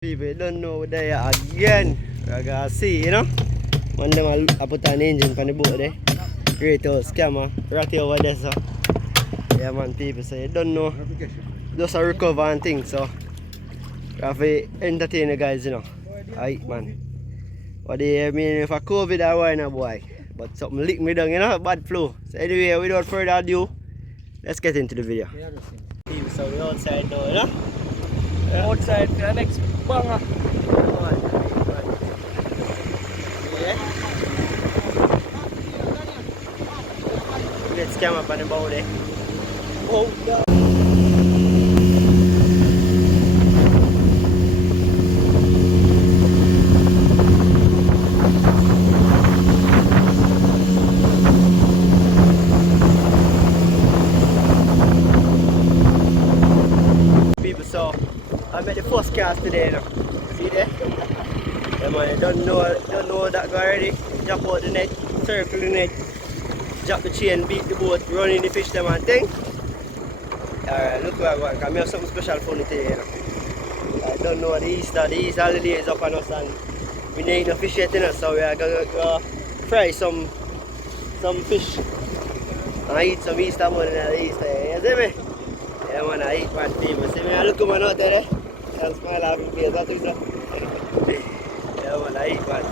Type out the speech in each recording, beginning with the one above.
People don't know they are again. I gotta see, you know. One of them I put an engine on the boat there. Great old scammer. Ratty over there, so. Yeah, man, people say you don't know. Just a recover and things, so. You have to entertain the guys, you know. Aight, man. What they mean if a COVID I wine a boy. But something lick me down, you know, bad flu. So anyway, without further ado, let's get into the video. People, so we're outside now, you know. Outside for the next banger. Let's come up on the boat there. Oh, no. People, so I met the first cast today, you know. See there? Yeah, man, don't know that guy already. Drop out the net, circle the net, drop the chain, beat the boat, run in the fish them and thing. Alright, look where I want, because I have something special for you today, you know. I don't know the East holiday is up on us and we need no fish yet, you know, so we are going to fry some fish and eat some Easter morning at the Easter, you see me? Yeah, man, I eat man, people. See me, I look at man out there, and smile at me face, that's it. Yeah, man, I eat man.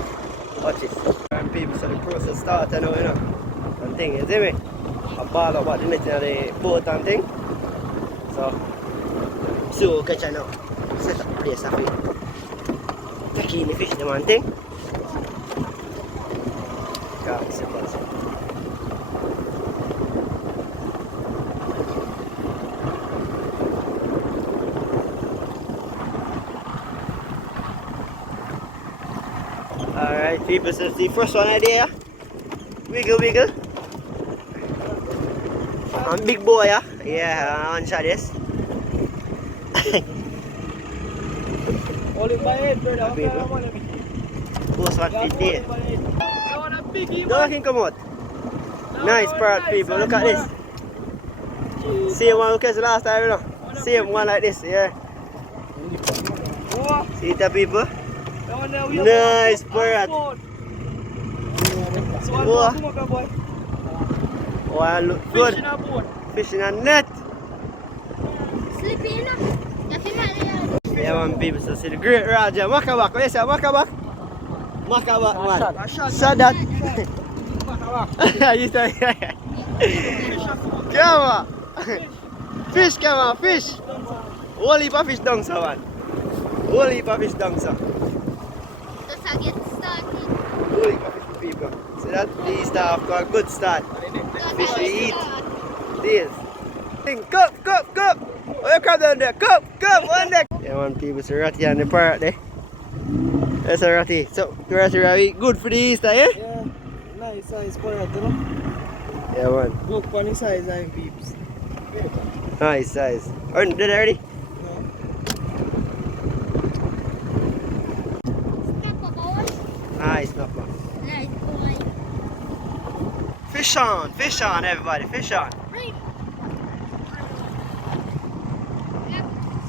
Watch it. And people, so the process started now, you know. And thing, you see me? I ball up what the net in the boat and thing. So catch I now. Set up the place of it. Take in the fish, the man thing. God, simple. Alright, people, so the first one idea. Wiggle, wiggle. And big boy, yeah? Yeah, one shot this. Hold it by head, brother. People. Close one feet there. I want a biggie, Don't can come out. Nice part, people. Look at this. Same one we catch last time, you know. Same one like this, yeah. See that, people? Nice part. Oh, look good. Fish in a boat. Fish in a net. Sleepy enough. Yeah, man, people. So see the great Roger. Makabak. What you say? Makabak? Makabak, man. Shot that. You say, come on. Fish, come on, fish. Whole heap of fish down, so man. Whole heap of fish down, so. Just I get started. Whole heap of fish, people. See that? These staff got a good start. Fish we eat. This. Cup. Oh, you come down there. Cup, one deck. Yeah, man, people. So ratty on the parrot there. That's a ratty. So, the ratty good for the Easter, yeah? Yeah, nice size parrot, you know. Yeah, man. Look for the size, I'm peeps. Nice size. Oh, did it already? No. Snapper boy. Nice, snapper. Nice boy. Fish on, everybody. Fish on. Right.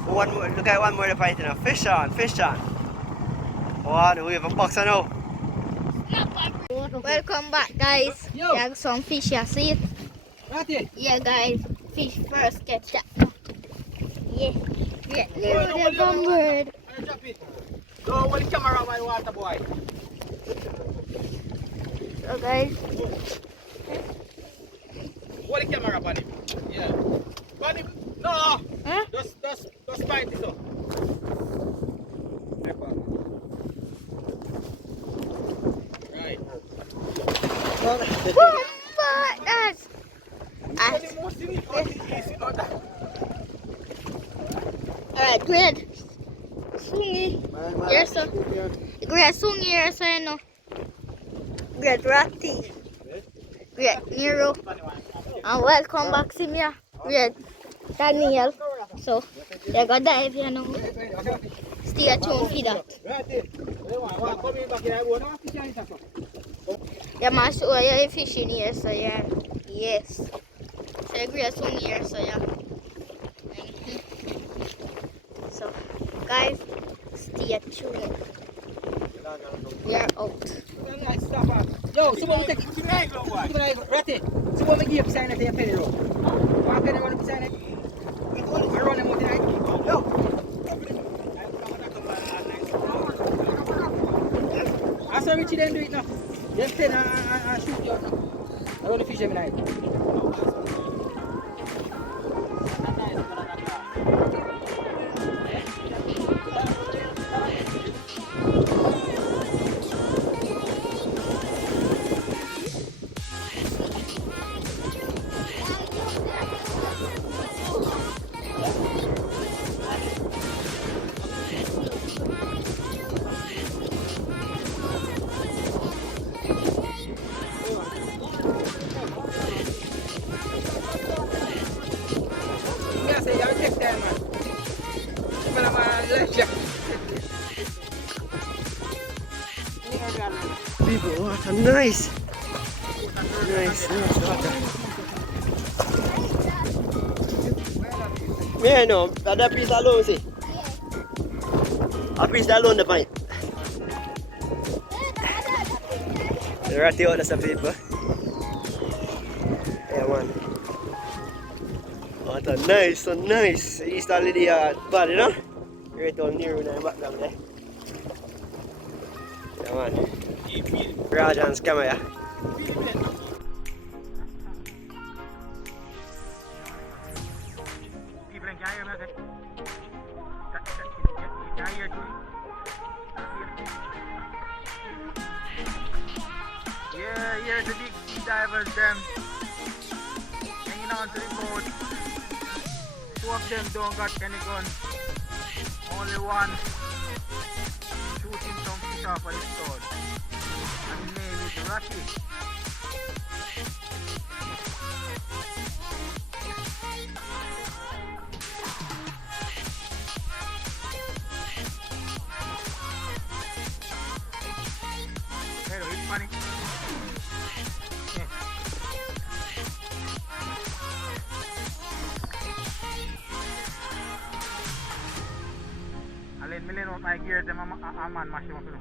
One more, look at one more to fight now. Fish on. What? We have a boxer now. Welcome back, guys. Yo. Yeah, some fish, you see it? Ratty. Yeah, guys. Fish first catch that. Yeah. Little bird. Drop it. Go hold the camera, my water boy. So, guys. Hold the camera on him. Yeah. On him. No. Huh? Just fight it up. Right. Boom! That's. Alright, great. Sungi. Yes, sir. Great Sungi, yes, sir, no. Great Ratty. Great Nero. And welcome back, Simia. Great Daniel. So, they're gonna dive here now. Stay tuned for that. Yeah, man, so you're fishing here, so yeah. Yes. So, great Sungi here, so yeah. So, guys, stay yet chewing. We are out. Yo, someone take it. Ratty. Someone give up sign at the penny road. How can I run up sign it? I run him with the yo. I saw Richie then do it now. Them 10 I shoot you out now. I want to fish every night. People, water, nice. Nice water. Yeah, no, ada piece alone, see. A piece alone the pint. Ratty out sa people. Yeah, man. Water, nice, so nice. East already bad, you know? Right on near in the background there. Yeah, man. Rajan's camera. People can hear me. Can hear too. Yeah, here's the big sea divers them hanging on to the boat. Two of them don't got any gun. Only one shooting some fish off of the stone. And his name is Ratty. Pero it's funny. Alin milin my gear them aman masih mo kuno.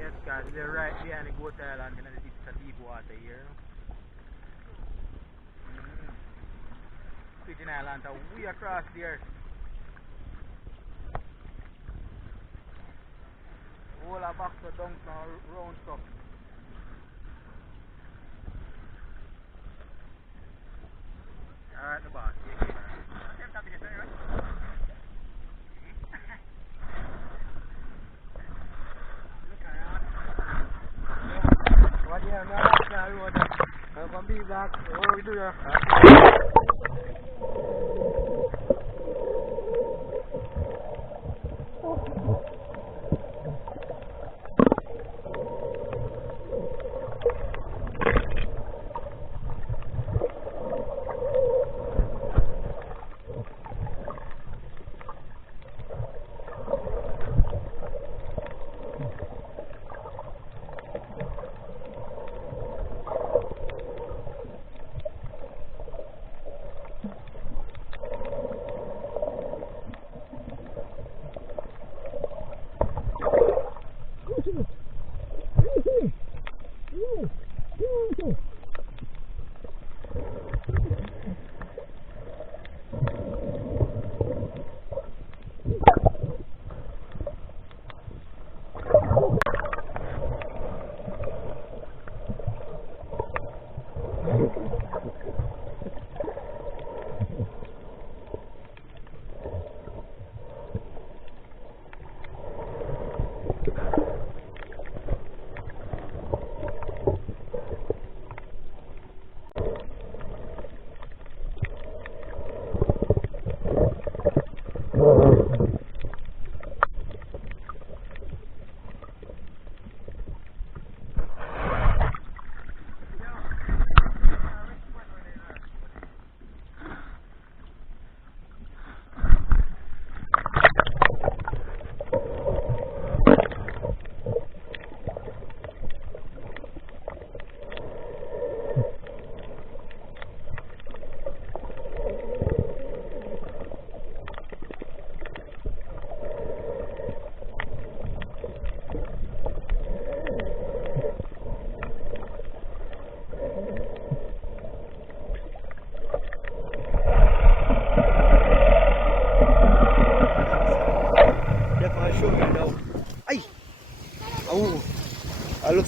Yes guys, we're right behind the Goat Island and it's a deep water here. Fishing Island are way across there. All our box of dunks now round stuff. Alright, the box. What do you have now? I'm going to be back. What do we do here?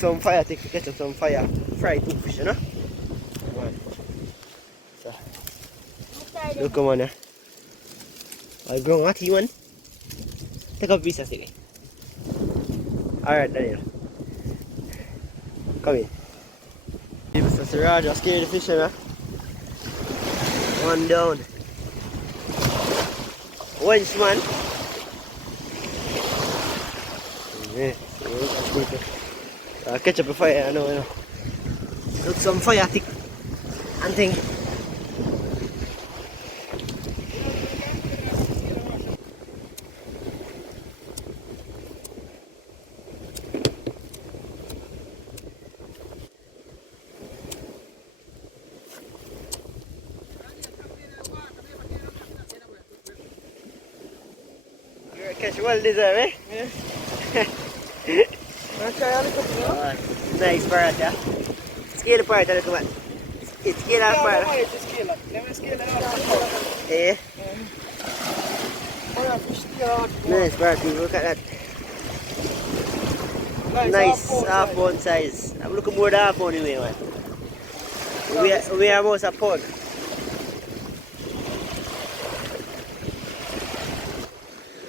some fire to catch up some fire. Fry two fish, you know? Come on. So, look, come on here. I grow what you want? Take a piece of stick. Alright, Daniel. Come in. Mr. Siraj, just scared the fish, you know? One down. Once, man. Yeah, catch up a fire, I know, you know. Look, some fire tick and thing. You catch well this, eh? Yeah. Nice part, yeah. Scale part, come on. It's scale off part. Yeah. Nice part, look at that. Nice half pound size. I'm looking more than half pound anyway, man. We are almost a pound.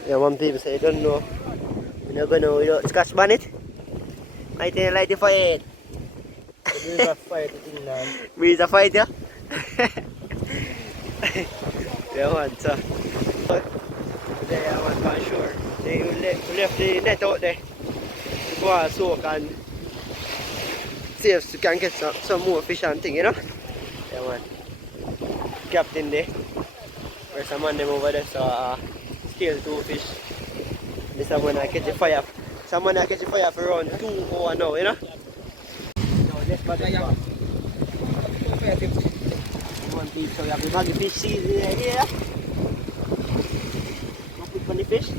Yeah, one people say, don't know. You're not gonna know without Scotch bonnet. I think I like the fire. Breeze a fight, breeze a fight, yeah? Yeah, man, so. Today I went on shore. We left the net out there to go and soak and see if we can get some more fish and thing, you know? Yeah, man. Captain there. There's some man them over there, so scale two fish. This someone I catch a fire. Someone I catch a fire for around 2 hours now, you know? One piece, so you have the baggy fish seeds in here. Go put on the fish.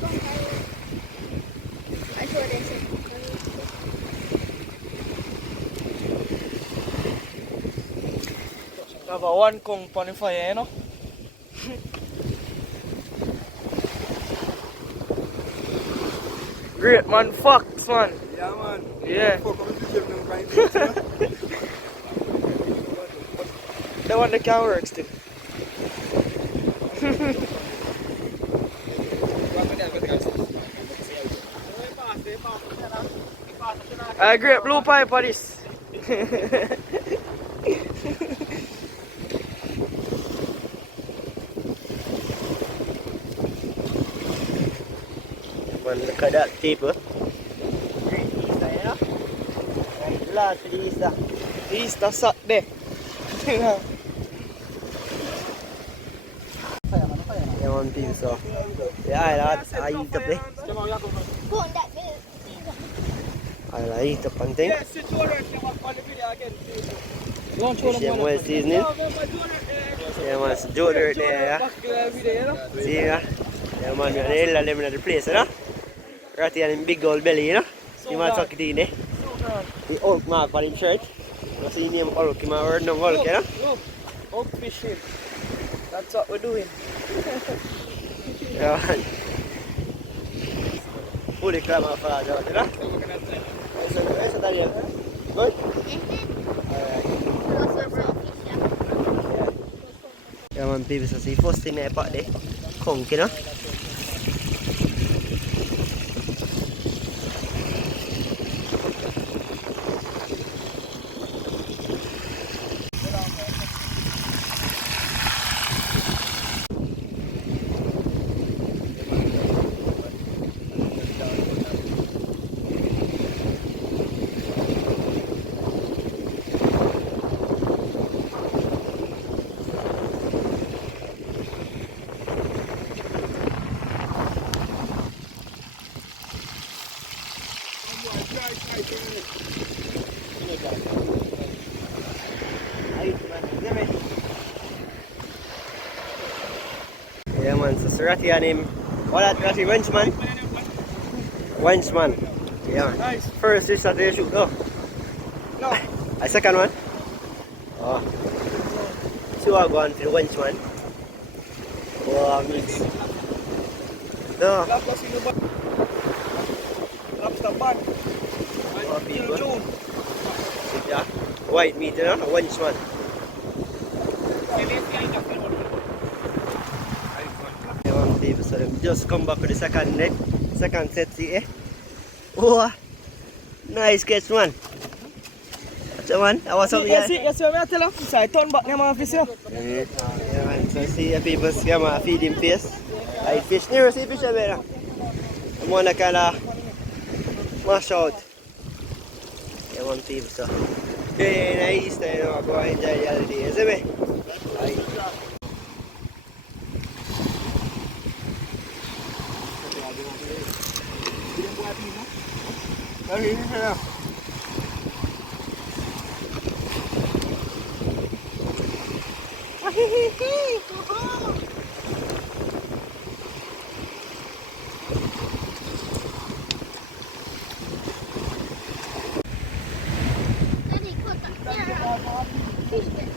I saw this. Have a one kong on the fire, you know? Great man, facts man. Yeah, man. Yeah. That one the can work still. I great blue pipe for this. Man, look at that table. Last for the Easter. Easter Saturday. Yeah, one piece, so. Yeah, I eat up there. Go on that bit. I eat up and thing. See them well seasoning. Yeah, man, it's Joe dirt there, yeah. See, yeah. Yeah, man, you're the hell of them in the place, you know? Right here in big old belly, you know? You might tuck it in there. The Hulk mark on his shirt. You see him Hulk, he might wear no Hulk, you know? Look, Hulk fishing. That's what we're doing. Yeah, man. Fully climb off that, you know? Eso está bien. Good? Alright. Yeah, man, people, so see, first thing I put there, conch, you know? Yeah, man, so Ratty and him. What that Ratty? Wenchman? Wenchman. Yeah, man. Nice. First fish that they shoot, oh. No. A second one? Oh. So I go on to the Wenchman. Oh, mix. No. Lobster bun. for people. June. Yeah. White meat, you know, a wench man. Yeah, man, people, so them just come back with the second net, second set, see, eh? Oh, nice catch, man. Watch out, man. That was something. You see what I tell you? So I turn back them office here. Yeah, man. So see the people come and feed him fish. I fish near see fish over there. I'm one that kind of mash out. Yeah, man, people, so. Yeah, in the Easter, you know, go and enjoy the holiday, you see me? Aye. Daddy, put that there. Fish there.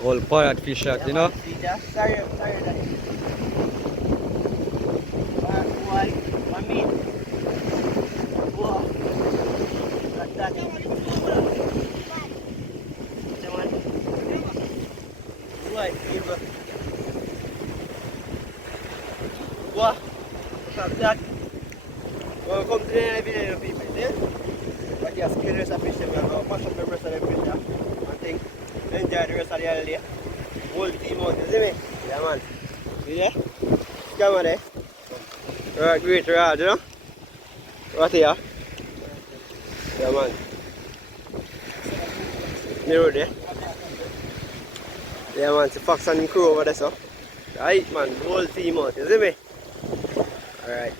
Whole pirate fish shot, you know. Sorry, Daddy. One meat. Whoa. That. What? People. What? What's that? Well, come to the video, people, see? But yes, kill the rest of the fish, we're going to mash up the rest of the fish, yeah? And think, enjoy the rest of the holiday. Whole team out, you see me? Yeah, man. See there? Come on there. Alright, great rod, you know? Right here. Yeah, man. Near there. Yeah, man, it's a Fox and crew over there, so. Right, man, whole team out, you see me? Alright.